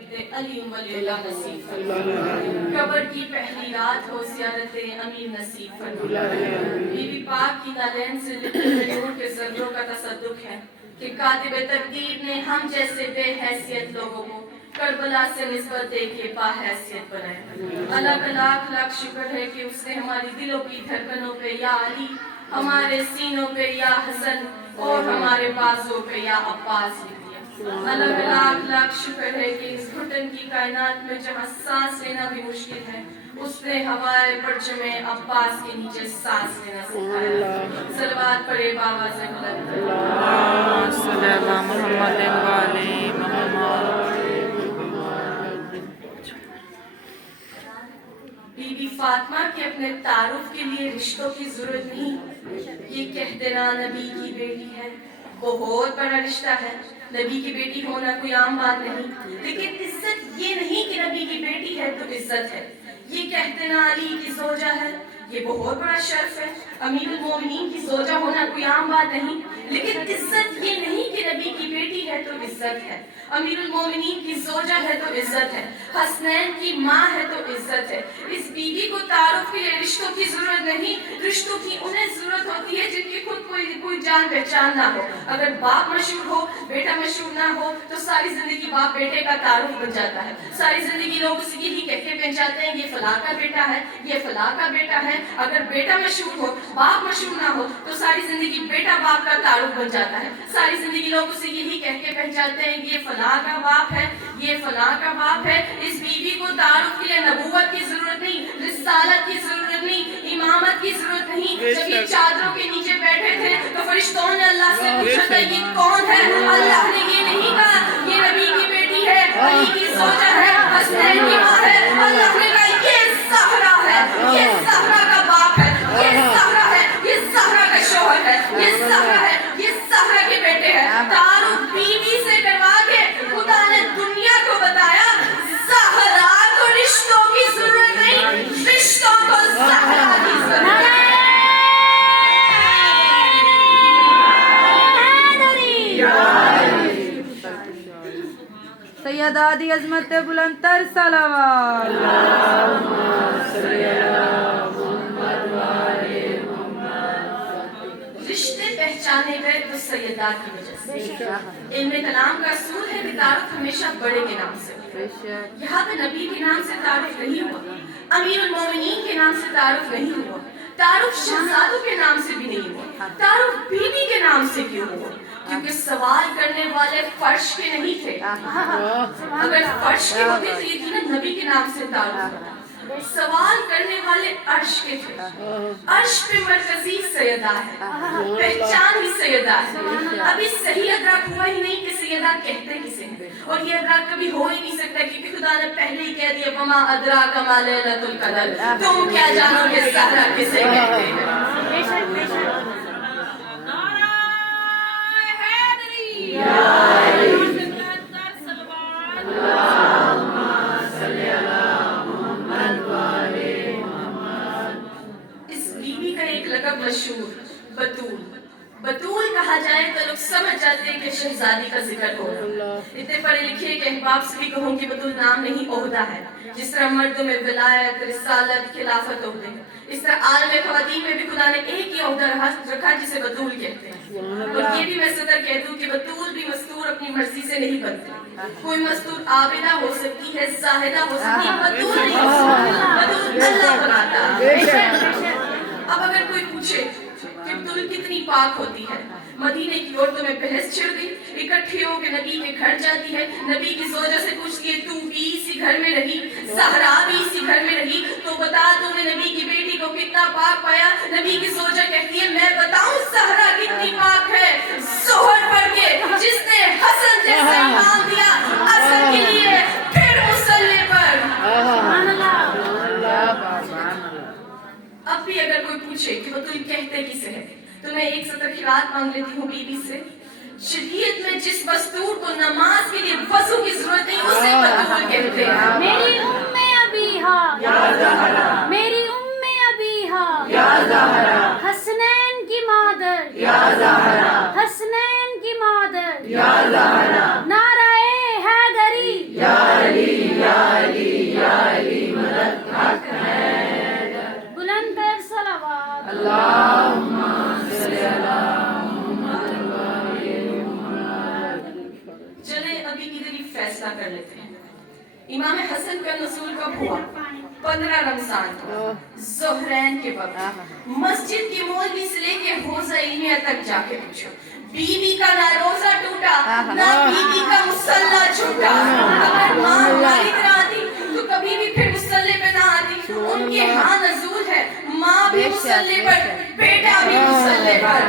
علی ولی اللہ نصیب فرمائے، قبر کی پہلی رات ہو زیارت امیر نصیب فرمائے۔ بی بی پاک کی نالین سے لکھے ہوئے نور کے ذروں کا تصدق ہے کہ کاتب تقدیر نے ہم جیسے بے حیثیت لوگوں کو کربلا سے نسبت دے کے با حیثیت بنایا۔ اللہ کا لاکھ لاکھ شکر ہے کہ اس نے ہماری دلوں کی دھڑکنوں پہ یا علی، ہمارے سینوں پہ یا حسن اور ہمارے بازوں پہ یا عباس لکھ دیا۔ اللہ کا لاکھ لاکھ شکر ہے کہ اس گھٹن کی کائنات میں جہاں سانس لینا بھی مشکل ہے، اس نے ہوائے پرچم عباس کے نیچے سانس لینا سکھایا۔ صلوات پڑھے بابا زنگلت اللہم صلی علی محمد وعلی محمد۔ بی بی فاطمہ کے اپنے تعارف کے لیے رشتوں کی ضرورت نہیں، یہ کہہ دینا نبی کی بیٹی ہے بہت بڑا رشتہ ہے۔ نبی کی بیٹی ہونا کوئی عام بات نہیں، لیکن عزت یہ نہیں کہ نبی کی بیٹی ہے تو عزت ہے۔ یہ کہہ دینا علی کی زوجہ ہے یہ بہت بڑا شرف ہے۔ امیر المومنین کی زوجہ ہونا کوئی عام بات نہیں، لیکن عزت یہ نہیں کہ نبی کی بیٹی ہے تو عزت ہے۔ امیر المومنین کی زوجہ ہے تو عزت ہے، حسنین کی ماں ہے تو عزت ہے۔ اس بیوی کو تعارف کے لیے رشتوں کی ضرورت نہیں، رشتوں کی انہیں ضرورت ہوتی ہے جن کی خود کوئی جان پہچان نہ ہو۔ اگر باپ مشہور ہو بیٹا مشہور نہ ہو تو ساری زندگی باپ بیٹے کا تعارف بن جاتا ہے، ساری زندگی لوگ اسے یہی کہہ کے پہچانتے ہیں یہ فلاں کا بیٹا ہے، یہ فلاں کا بیٹا ہے۔ اگر بیٹا مشہور ہو باپ مشہور نہ ہو تو ساری زندگی بیٹا باپ کا تعارف بن جاتا ہے، ساری زندگی لوگ اسے یہی کہہ کے پہچانتے ہیں یہ فلاں کا باپ ہے، یہ فلاں کا باپ ہے۔ اس بیوی کو تعارف کے لیے نبوت کی ضرورت نہیں، رسالت کی ضرورت نہیں، امامت کی ضرورت نہیں۔ جب یہ چادروں کے نیچے بیٹھے تھے تو فرشتوں نے اللہ سے پوچھا تھا یہ کون ہے؟ اللہ نے یہ نہیں کہا یہ نبی کی بیٹی ہے، علی کی زوجہ ہے، حسنین کی ماں ہے۔ اللہ نے کہا یہ زہرا ہے، یہ زہرا کا باپ ہے، یہ زہرا ہے، یہ زہرا کا شوہر ہے، یہ زہرا ہے، یہ زہرا کے بیٹے ہیں۔ تعارف بیوی سے کروا کے خدا نے دنیا کو بتایا زہرا کو رشتوں کی ضرورت نہیں، رشتوں کو زہرا کی ضرورت ہے۔ سیدہ دی عظمت بلند تر صلوات۔ رشتے پہچانے گئے تو سیدہ کی وجہ سے۔ علم کلام کا اصول ہے کہ تعارف ہمیشہ بڑے کے نام سے ہوتا ہے۔ یہاں پہ نبی کے نام سے تعارف نہیں ہوا، امیر المومنین کے نام سے تعارف نہیں ہوا، تعارف شہزادوں کے نام سے بھی نہیں ہوا، تعارف بیوی کے نام سے کیوں ہوا؟ کیونکہ سوال کرنے والے فرش کے نہیں تھے۔ اگر فرش کے ہوتے تو یہ تھی نا نبی کے نام سے تعارف ہوتا۔ سوال کرنے والے عرش کے تھے، عرش پہ مرکزی سیدہ ہے، پہچان ہی سیدہ ہے۔ ابھی صحیح ادراک ہوا ہی نہیں کہ سیدہ کہتے کسے ہیں، اور یہ ادراک کبھی ہو ہی نہیں سکتا کیونکہ خدا نے پہلے ہی کہہ دیا وما ادراک ما لیلۃ القدر، تم کیا جانو گے زہرا کسے کہتے ہیں۔ مشہور بطول، بطول کہا جائے تو لوگ سمجھ جاتے ہیں کہ شہزادی کا ذکر ہو رہا۔ اتنے پڑھے لکھے کہ احباب سے بھی کہوں کہ بطول نام نہیں عہدہ ہے، جس طرح مردوں میں ولایت، رسالت، خلافت عہدے ہیں، اس طرح عالم خواتین میں بھی خدا نے ایک ہی عہدہ رکھا جسے بطول کہتے ہیں۔ اور یہ بھی میں صدر کہہ دوں کہ بطول بھی مستور اپنی مرضی سے نہیں بنتے، کوئی مستور عابدہ ہو سکتی ہے، زاہدہ ہو سکتی ہے، بطول نہیں ہو سکتی، بطول اللہ بناتا ہے۔ اب اگر کوئی پوچھے کہ بطول کتنی پاک ہوتی ہے، مدینے کی عورتوں میں بحث چھڑ گئی، اکٹھے ہو کے نبی کے گھر جاتی ہے، نبی کی زوجہ سے پوچھتی ہے تو بھی اسی گھر میں رہی، زہرا بھی اسی گھر میں رہی، تو بتا تو نے نبی کی بیٹی کو کتنا پاک پایا؟ نبی کی زوجہ کہتی ہے میں بتاؤں زہرا کتنی پاک ہے؟ ظہر پڑھ کے جس نے حسن جیسا امام دیا حسن کے لیے پھر مصلی پر۔ اب بھی اگر کوئی پوچھے کہ بطول کہتے کسے ہے تو میں ایک سطر خیرات مانگ لیتی ہوں بی بی سے، شریعت میں جس مستور کو نماز کے لیے وضو کی ضرورت نہیں اسے بطول کہتے ہیں۔ میری ابیہا یا زہرا، میری ابیہا یا زہرا، حسنین کی مادر یا زہرا، حسنین کی مادر یا زہرا، نعرہ حیدری یا علی۔ कर लेते हैं। इमाम हसन का नज़ूल कब हुआ? 15 रमजान को ज़ोहरैन के वक्त। मस्जिद के मौलवी से लेके हौज़ा इल्मिया तक जाके पूछो, बीवी का ना रोजा टूटा ना बीवी का मुसल्ला छूटा। अगर माँ हमारी तरह आती तो कभी भी फिर मुसल्ले पे ना आती। उनके हाँ नज़ूल है, माँ भी मुसल्ले पर, बेटा भी मुसल्ले पर।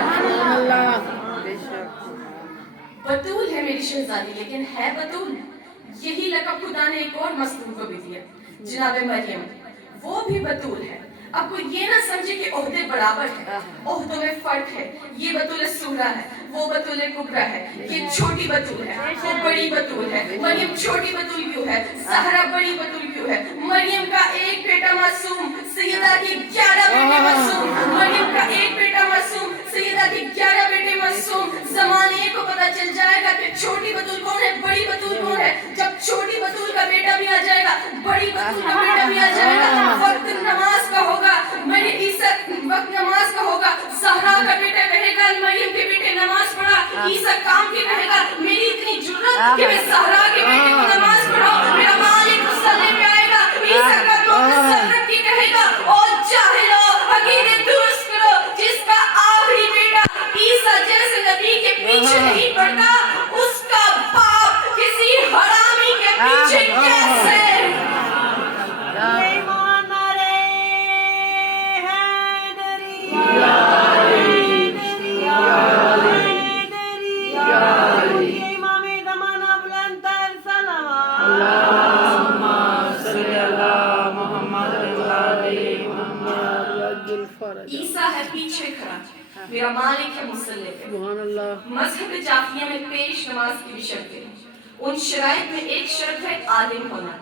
बतूल है मेरी शहजादी, लेकिन है बतूल? यही लक़ब खुदा ने एक और मस्तूर को भी दिया, जनाब मरियम, वो भी बतूल है। अब कोई ये ना समझे कि ओहदे बराबर है, ओहदों में फर्क है। ये बतूल सूरा है, वो बतूल कुबरा है। ये छोटी बतूल है, वो बड़ी बतूल है। मरियम छोटी बतूल क्यों है? ज़हरा बड़ी बतूल क्यों है? मरियम का एक बेटा मासूम, सैयदा के 11 बेटे मासूम। मरियम का एक बेटा मासूम, सैयदा के 11 बेटे मासूम। ज़माने को पता चल जाएगा कि छोटी बतूल कौन है, बड़ी बतूल कौन है। जब छोटी बतूल का बेटा भी आ जाएगा, बड़ी बतूल का बेटा भी आ जाएगा। वक्त नमाज का होगा, मेरे ईसा वक्त नमाज का होगा। ज़हरा का बेटा कहेगा मरियम के बेटे नमाज पढ़ा। ईसा काम के कहेगा मेरी इतनी जुर्रत कि मैं ज़हरा के बेटे को नमाज पढ़ाऊं। मेरा मालिक मुसल्ले पे आएगा। ईसा का तो ज़हरा की कहेगा और जाहिलो अकीदे दुरुस्त करो। जिसका आखिरी बेटा ईसा जैसे नबी के पीछे नहीं पड़ता, उसका बाप किसी हरामी के पीछे कैसे? ईसा है पीछे खड़ा, मेरा मालिक है मुसल्ले पे। मज़हब जाफिया में पेश नमाज की भी शर्तें हैं। उन शराइत में एक शर्त है आलिम होना।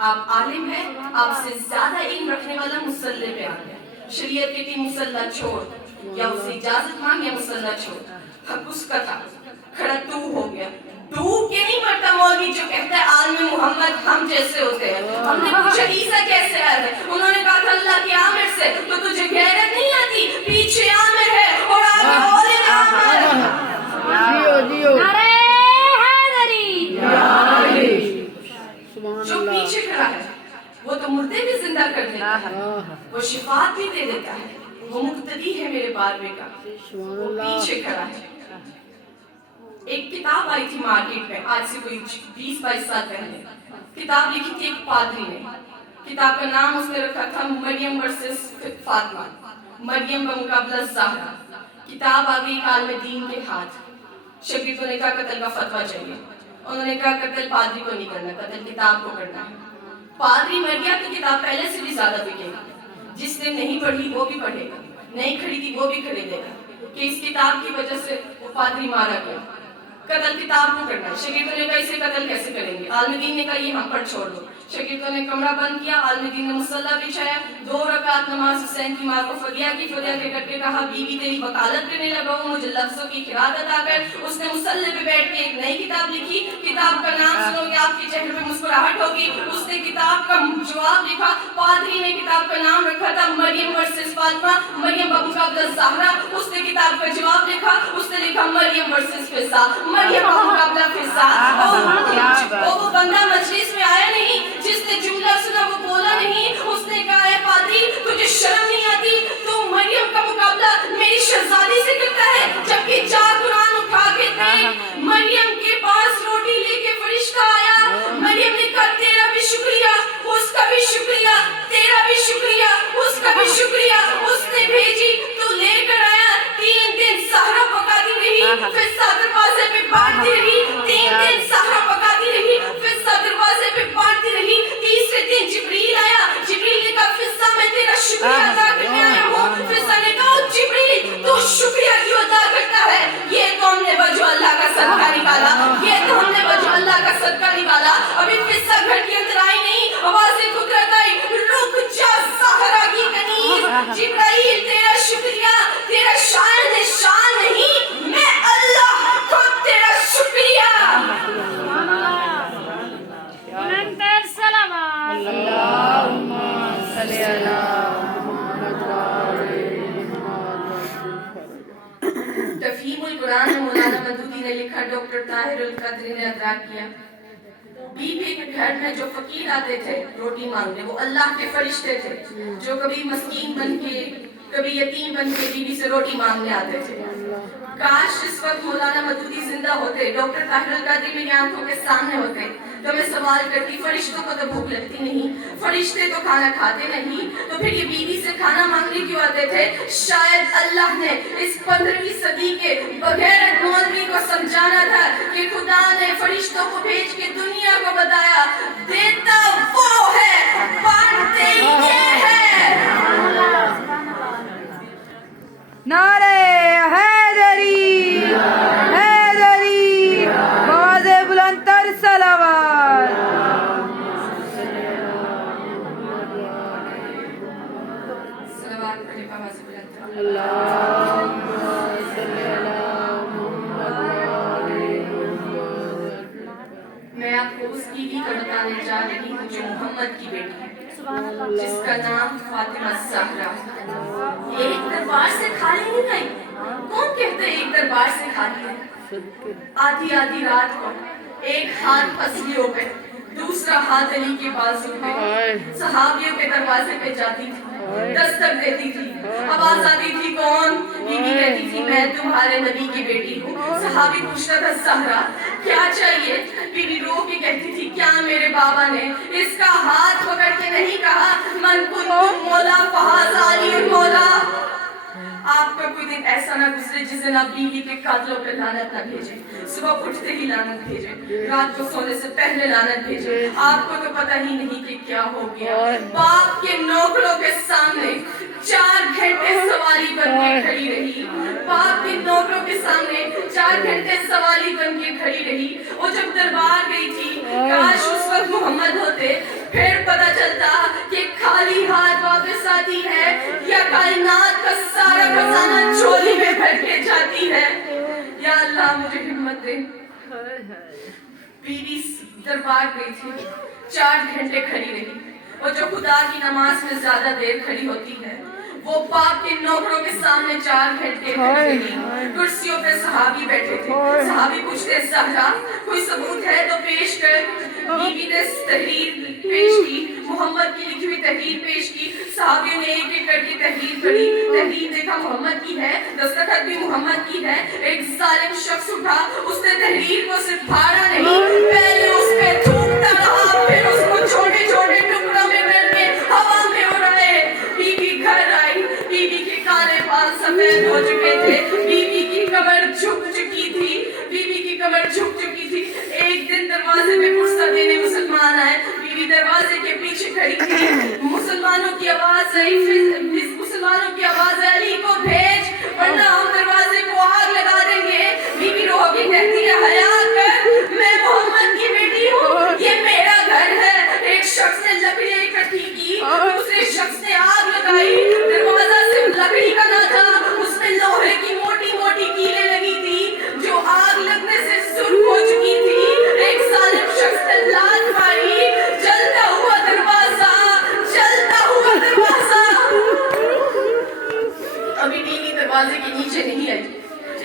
आप आलिम हैं, आपसे ज्यादा इल्म रखने वाला मुसल्ले पे आ गया। शरीयत कहती मुसल्ला छोड़, या उससे इजाजत मांग या मुसल्ला छोड़। हक उसका था, खड़ा तू हो गया। डूब के नहीं मरता मौलवी जो कहता है आलम मोहम्मद हम जैसे होते हैं। हमने पूछा ईसा कैसे आया है? उन्होंने कहा था अल्लाह के आमिर से। तो तुझे गैरत नहीं आती? पीछे आमिर है और आगे औले में आमिर है। नारे हैदरी। जो पीछे खड़ा है वो तो मुर्दे भी जिंदा कर देता है, वो शिफात भी दे देता है। वो मुक्तदी है मेरे बारवे का, वो पीछे खड़ा है। एक किताब आई थी मार्केट में आज से कोई 20-22 साल पहले। किताब लिखी थी एक पादरी ने। किताब का नाम उसने रखा था मरियम वर्सेस फातिमा, मरियम का मुकाबला ज़हरा। किताब आ गई काल में दीन के हाथ। शकीर ने कहा कत्ल का फतवा चाहिए। उन्होंने कहा कत्ल पादरी को नहीं करना, कत्ल किताब को करना है। पादरी मर गया तो किताब पहले से भी ज्यादा बिकेगी। जिसने नहीं पढ़ी वो भी पढ़ेगा, नहीं खरीदी वो भी खरीदेगा। कि इस किताब की वजह से वो पादरी मारा गया। कत्ल किताब को करना है। शकीर ने कहा इसे कत्ल कैसे करेंगे? आलमदीन ने कहा ये हम पर छोड़ दो। शकीर ने कमरा बंद किया, आलमदीन ने मुसल्ला बिछाया, 2 रकात नमाज हुसैन की माँ को फदिया की। फदिया के करके कहा बीवी तेरी वकालत करने लगा हूँ, मुझे लफ्जों की खिरात अता कर। उसने मुसल्ले पे बैठ के एक नई किताब लिखी। किताब का नाम सुनोगे आपके चेहरे पे मुस्कुराहट होगी। उसने किताब का जवाब लिखा। पादरी ने किताब का नाम रखा था मरियम वर्सेस फातिमा, मरियम का मुकाबला ज़हरा। उसने किताब का जवाब लिखा, उसने लिखा मरियम वर्सेस फिजा, मरियम का मुकाबला फिजा। वो बंदा मजलिस में आया नहीं, जिसने जुमला सुना वो बोला नहीं। उसने कहा है पादरी तुझे शर्म नहीं आती? तू मरियम का मुकाबला मेरी शहजादी से करता है, जबकि 4 कुरान उठा के देख। मरियम के पास रोटी लेके फरिश्ता आया। मरियम ने कहा तेरा भी शुक्रिया, उसका भी शुक्रिया, तेरा भी शुक्रिया, उसका भी शुक्रिया। उसने भेजी तो लेकर आया। 3 दिन सहरा पकाती रही, फिर दरवाजे पे बांटती रही। 3 दिन सहरा पकाती रही, फिर दरवाजे पे बांटती रही। तीसरे दिन जिब्रील आया। जिब्रील ने कहा फिजा मैं तेरा शुक्रिया अदा करने आया हूँ। फिजा ने कहा जिब्रील तू शुक्रिया क्यों अदा करता है? ये तो हमने वजह अल्लाह का सदका निकाला, ये तो हमने वजह अल्लाह का सदका निकाला। अभी फिजा घर के अंदर आई नहीं, आवाज़ें कुदरत आई, रुक जा ज़हरा की कनीज़। जिब्रील तेरा शुक्रिया, तेरा शान है शान नहीं, मैं अल्लाह खुद तेरा शुक्रिया। बुलंदतर सलावत। तफहीमुल कुरान में मौलाना मदूदी ने लिखा, डॉक्टर ताहिरुल कदरी ने अदराक किया बीबी के घर में जो फकीर आते थे रोटी मांगने, वो अल्लाह के फरिश्ते थे जो कभी मस्कीन बन के कभी यतीम बन के बीबी से रोटी मांगने आते थे। काश इस वक्त मौलाना मदूदी जिंदा होते, डॉक्टर ताहिरुल कादरी मेरी आंखों के सामने होते, तो मैं सवाल करती, फरिश्तों को तो भूख लगती नहीं, फरिश्ते तो खाना खाते नहीं, तो फिर ये बीबी से खाना मांगने क्यों आते थे? शायद अल्लाह ने इस 15वीं सदी के बगैर मौलवी को समझाना था कि खुदा ने फरिश्तों को भेज के दुनिया को बताया, देता वो है, बांटते ये है। नारे हैदरी हैदरी, आवाज़े बुलंद तर सलावत। सलावत पढ़े आवाज़ बुलंद कर। मैं आपको उस बीवी का बताने जा रही हूँ जो मोहम्मद की बेटी है, जिसका नाम फातिमा ज़हरा है। एक दरबार से खाली नहीं आई। कौन कहते हैं एक दरबार से खाली है? आधी आधी रात को एक हाथ पसलियों पे, दूसरा हाथ अली के बाजू पे, सहाबियों के दरवाजे पे जाती थी, दस्तक देती थी, आवाज आती थी, कौन? बीवी कहती थी, मैं तुम्हारे नबी की बेटी हूँ। सहाबी पूछता था, ज़हरा क्या चाहिए? बीवी रो के कहती थी, क्या मेरे बाबा ने इसका हाथ पकड़ के नहीं कहा, मन कुन्तु मौला फहाज़ अली मौला? आपका कोई दिन ऐसा ना गुजरे जिस दिन आप बीवी के कातलों पे लानत ना भेजे, सुबह उठते ही लानत भेजे, रात को सोने से पहले लानत भेजे। आपको तो पता ही नहीं कि क्या हो गया। बाप के नौकरों के सामने 4 घंटे सवारी बन के खड़ी रही, बाप के नौकरों के सामने 4 घंटे सवारी बन के खड़ी रही। वो जब दरबार गई थी, काश उस वक्त मोहम्मद होते, फिर पता चलता कि खाली हाथ वापस आती है या कायनात का सारा खजाना झोली में भर के जाती है। या अल्लाह मुझे हिम्मत दे। बीवी दरबार गई थी, 4 घंटे खड़ी रही, और जो खुदा की नमाज में ज्यादा देर खड़ी होती है, वो बाप के नौकरों के सामने 4 घंटे खड़ी रही। कुर्सियों पे सहाबी बैठे थे, सहाबी पूछते, ज़हरा कोई सबूत है तो पेश कर। बीवी ने तहरीर पेश की, मोहम्मद की लिखी हुई तहरीर पेश की। सहाबियों ने एक एक करके तहरीर पढ़ी, तहरीर देखा मोहम्मद की है, दस्तखत भी मोहम्मद की है। एक जालिम शख्स उठा, उसने तहरीर को सिर्फ फाड़ा नहीं, पहले उस पे थूकता रहा, फिर उसको छोटे छोटे टुकड़ों में करके हवा में उड़ाए। बीवी घर आई, बीवी के काले बाल सफेद हो चुके थे, बीवी की कमर झुक चुकी थी, बीवी की कमर झुक चुकी थी। एक दिन दरवाजे पे फुर्सत देने मुसलमान आए, बीवी दरवाजे के पीछे खड़ी थी। मुसलमानों की आवाज आई, मुसलमानों की आवाज आई, अली को भेज वरना हम दरवाजे को आग लगा देंगे। बीवी रो के कहती है, हया कर, मैं मोहम्मद की बेटी हूँ, ये मेरा घर है। एक शख्स ने लकड़ियाँ इकट्ठी की, दूसरे शख्स ने आग लगाई। दरवाजा सिर्फ लकड़ी का ना था, उसमें लोहे की मोटी मोटी कीलें लगी थी जो आग लगने से सुर्ख हो चुकी थी। एक जालिम शख्स ने लात मारी, जलता हुआ दरवाजा, जलता हुआ दरवाजा। अभी बीवी दरवाजे के नीचे नहीं आई,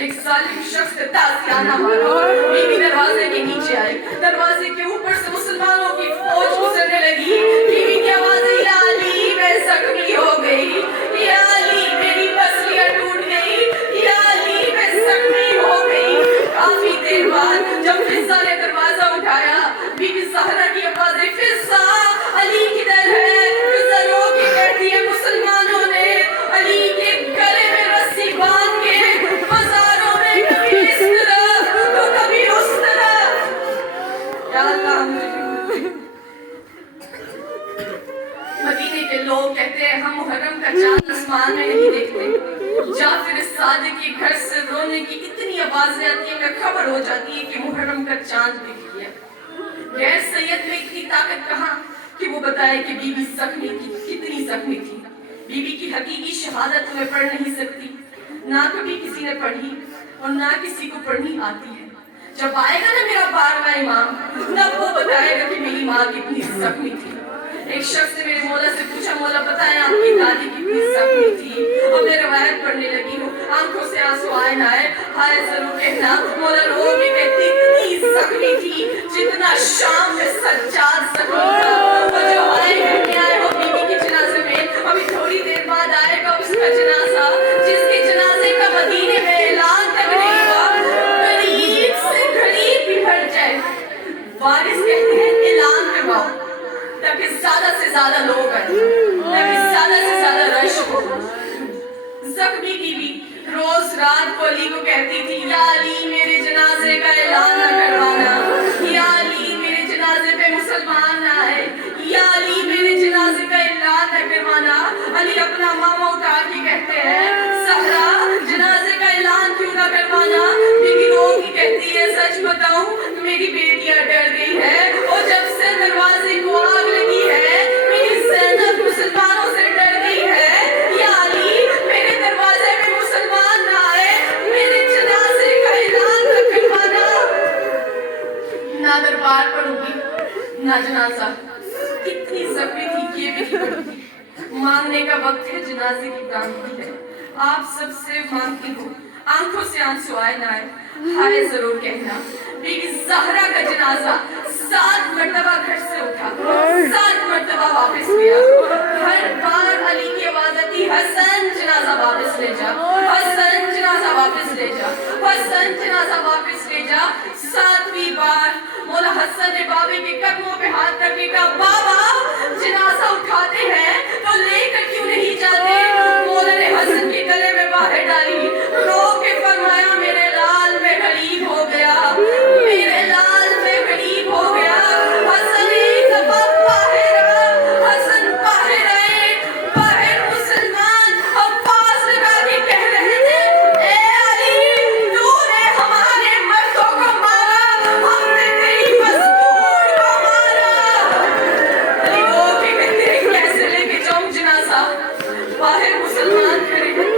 एक जालिम शख्स ने ताशियाना मारा, बीवी दरवाजे के नीचे आई। दरवाजे के ऊपर से मुसलमानों की फौज गुजरने लगी। बीवी की आवाज आई, या अली मैं जख्मी हो गई, या अली मेरी पसलियां टूट गई, या अली मैं जख्मी हो गई। काफी देर बाद जब फिजा ने दरवाजा उठाया, बीवी ज़हरा की आवाज आई, फिजा अली किधर है? फिजा रो के कहती है, मुसलमानों ने अली के गले में रस्सी बांध के बाजारों में कभी इस तरफ तो कभी उस तरफ। या अल्लाह मदीने के लोग कहते हैं, हम मुहर्रम का चांद आसमान में नहीं देखते। जाफिर सादिक के घर से रोने की इतनी आवाजें आती है, मैं खबर हो जाती है कि मुहर्रम का चांद दिख गया। गैर सैयद में इतनी ताकत कहाँ कि वो बताए कि बीवी जख्मी थी, कितनी जख्मी थी। बीवी की हकीकी शहादत तुम्हें पढ़ नहीं सकती, ना कभी किसी ने पढ़ी और ना किसी को पढ़नी आती है। जब आएगा ना मेरा 12वां इमाम, तब वो बताएगा कि मेरी माँ कितनी जख्मी थी। एक शख्स ने मेरे मौला से पूछा, मौला बताएं आपकी दादी कितनी जख्मी थी? और मैं रवायत पढ़ने लगी हूँ, आंखों से आंसू आए ना आए, हाय जरूर कहना मौला रो के कहती इतनी जख्मी थी जितना शाम में सज्जाद जख्मी था। और जो हाय करने आए हो बीवी के जनाजे में, अभी थोड़ी देर बाद आएगा उसका जनाजा जिसके जनाजे का मदीने में ऐलान तक नहीं हुआ। गरीब से गरीब भी भर जाए, वारिस कहते हैं ऐलान करवाओ ताकि ज्यादा से ज्यादा लोग आए, ताकि ज्यादा से ज्यादा रश हो। जख्मी बीवी रोज रात को अली को कहती थी, या अली मेरे जनाजे का ऐलान न करवाना, या अली मेरे जनाजे पे मुसलमान ना आए, या अली मेरे जनाजे का ऐलान न करवाना। अली अपना मामा उठा के कहते हैं, सहरा जनाजे का ऐलान क्यों ना करवाना? बीवी रो के कहती है, सच बताऊं मेरी बेटियां डर गई है और जब से दरवाजे को आग लगी है मेरी ज़ैनब मुसलमानों से डर गई है। या अली मेरे दरवाजे में मुसलमान ना आए, मेरे जनाजे का ऐलान न करवाना। ना दरबार पढ़ूंगी ना जनाजा, कितनी जख्मी थी ये भी नहीं पढ़ूंगी। मांगने का वक्त है, जनाजे की दामनी है, आप सबसे मांगती हूँ आंखों से आंसू आए ना आए, हाय जरूर कहना। बीबी ज़हरा का जनाजा 7 मर्तबा घर से उठा, 7 मर्तबा वापस लिया। हर बार अली की आवाज आती, हसन जनाजा वापस ले जा, हसन जनाजा वापस ले जा, हसन जनाजा वापस ले जा। 7वीं बार मौला हसन ने बाबे के कदमों पे हाथ रखने का, बाबा जनाजा उठाते हैं तो लेकर क्यों नहीं जाते? मौला ने हसन के गले में बाहें डाली, रो के फरमाया, मेरे लाल में गरीब हो गया, मेरे लाल में गरीब हो गया। हसन एक दफा बाहर आ, हसन बाहर आए, बाहर मुसलमान अब्बास लगा के कह रहे थे, ए अली तूने हमारे मर्दों को मारा, हमने तेरी मजदूर को मारा। अली वो भी कहते हैं, कैसे लेके जाऊं जनाजा? बाहर मुसलमान खड़े हैं,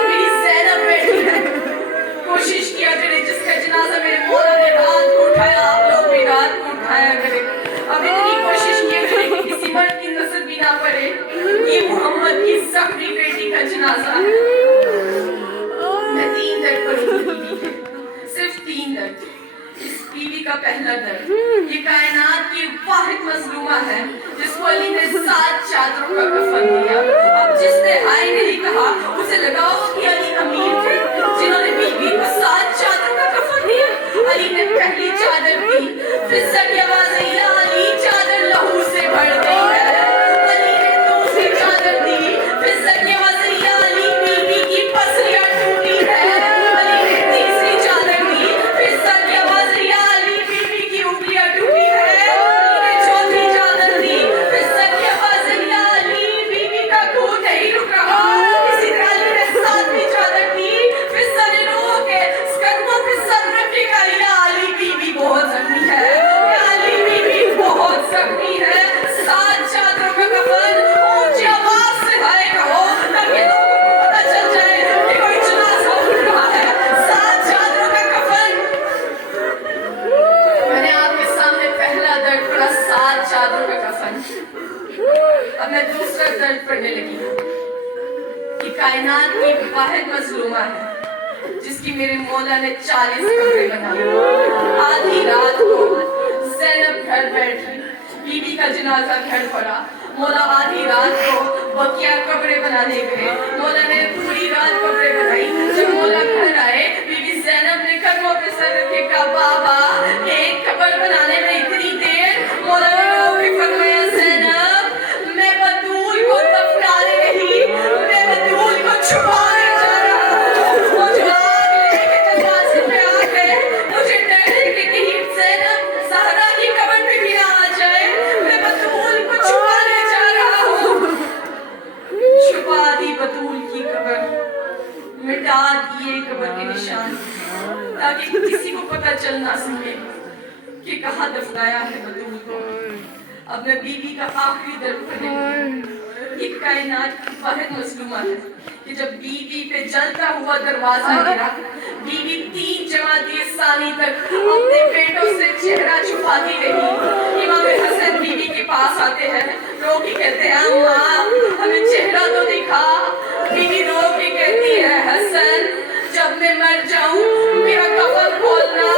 मेरी ज़ैनब बैठी है, कोशिश किया करे जिसका जनाजा मेरे मौला ने रात को उठाया, आप लोग भी रात को उठाया करें। अब इतनी कोशिश किया करें कि किसी मर्द की नजर भी ना पड़े। ये मोहम्मद की जख्मी बेटी का जनाजा है। मैं 3 दर्द पढ़ूंगी बीवी के, सिर्फ 3 दर्द। इस बीवी का पहला दर्द, ये कायनात की वाहिद मजलूमा है जिसको अली ने 7 चादरों का कफन दिया। अब जिसने हाय नहीं कहा उसे लगाओ कि अली अमीर थे जिन्होंने बीवी को 7 चादरों का कफन दिया। अली ने पहली चादर दी, फिर की आवाज आई, या अली चादर लहू से भर गई है। अली ने दूसरी चादर दी, फिर की आवाज आई, या अली बीवी की पसलियां टूटी है। अली ने तीसरी चादर दी, फिर की आवाज आई, या अली बीवी की उंगलियां टूटी है। अली ने चौथी चादर दी, फिर की आवाज आई, या अली बीवी का खून नहीं रुक रहा। इसी तरह अली ने 7वीं चादर दी, फिर ने रो के कदमों पे सर रखेगा, या अली बीवी बहुत जख्मी है, या अली बीवी बहुत जख्मी है। 7 चादरों का कफन, ऊंची आवाज से हाय कहो ताकि लोगों को पता चल जाए कि कोई जनाजा उठ रहा है। 7 चादरों का कफन। मैंने आपके सामने पहला दर्द पढ़ा, 7 चादरों का कफन। अब मैं दूसरा दर्द पढ़ने लगी कि कायनात की वाहिद मजलूमा है जिसकी मेरे मौला ने 40 कमरे बनाए। आधी रात को ज़ैनब घर बैठी, बीवी का जनाजा घर पड़ा। मौला आधी रात को बकिया कपड़े बनाने गए, मौला ने पूरी रात कपड़े बनाई। जब मौला घर आए, बीवी ज़ैनब ने कदमों पे सर रखे का, बाबा एक कपड़ बनाने में इतनी देर? मौला ने रो के फरमाया, ज़ैनब मैं बतूल को दफनाने नहीं, मैं बतूल को छुपाने जा रहा हूँ। वो जो आग लेके दरवाजे पे आ गए, मुझे डर है कि कहीं ज़ैनब ज़हरा की कब्र पे भी ना आ जाए। मैं बतूल को छुपाने जा रहा हूँ। छुपा दी बतूल की कब्र, मिटा दिए कब्र के निशान, ताकि किसी को पता चल ना सके कि कहाँ दफनाया है बतूल को। अब मैं बीवी का आखिरी दर्द पढ़ने, ये कायनात की वाहिद मजलूमा है कि जब बीवी पे जलता हुआ दरवाजा गिरा, बीवी 3 जमाती सानी तक अपने पेटों से चेहरा छुपाती रही। इमाम हसन बीवी के पास आते हैं, रो के कहते हैं, अम्मा हमें चेहरा तो दिखा। बीवी रो के कहती है, हसन حسن جب میں مر جاؤں میرا کفن کھولنا